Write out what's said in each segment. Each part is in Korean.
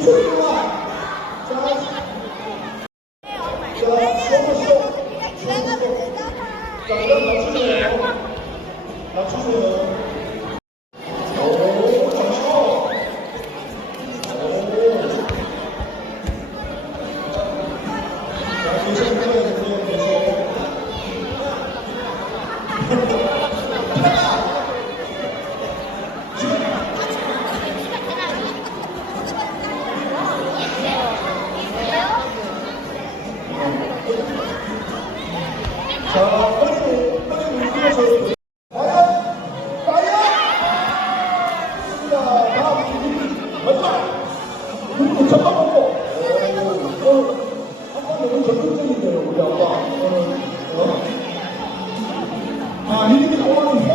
이소 아빠. 어, 어? 아, 이름이 나오는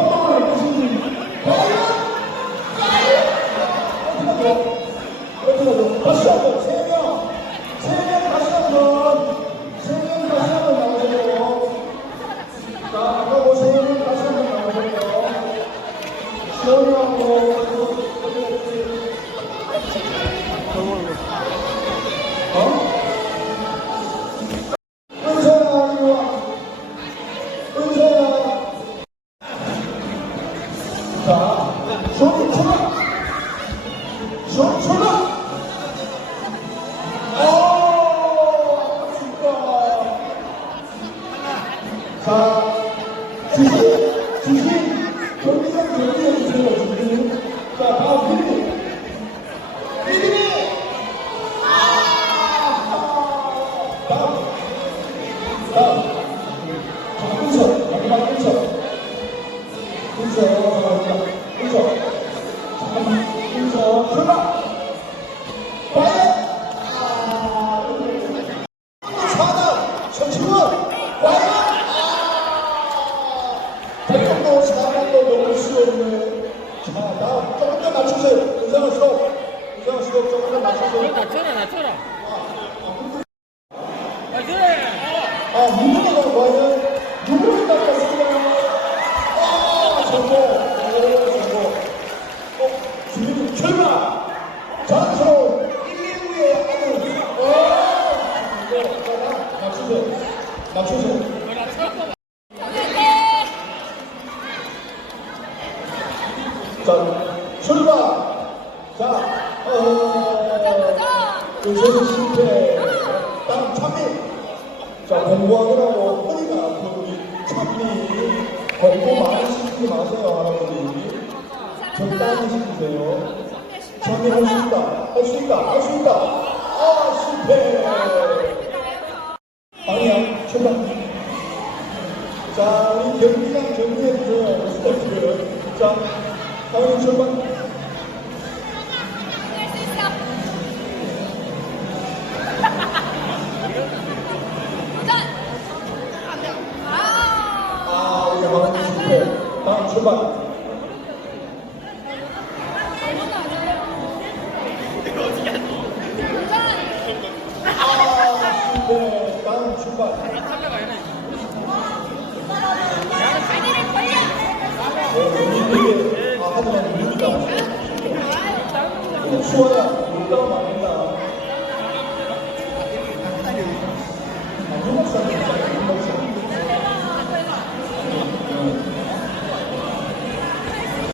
다시. 시원하고, 어? 시원 다음. 자, 은서, 마지막! 아, 다음, 조금 더 맞추세요. 은상아 스톱. 은상아 스톱, 조금 더 맞추세요. 낮춰라 낮춰라 아, 문제가 과연 누구를 닦았을까요? 주님 출발! 자처럼 119의 아들. 오, 이거, 자, 맞추세요. 맞추세요. 자, 출발! 자, 어, 의사선 실패. 다음 참미. 자, 공부하느라고 허리가 아픈 우리 참미. 공부 많이 시키지 마세요, 할아버지. 적당히 시키세요. 참미 할수 있다. 할 수 있다. 할 수 있다. 아, 실패. 아니야, 출발. 자, 우리 경기장 정리해주세요. 스태프들. 자, 다음 출발. 실패. 다음 출발. 아, 실패. 다음 출발. 어, 이게, 아, 하지만 많이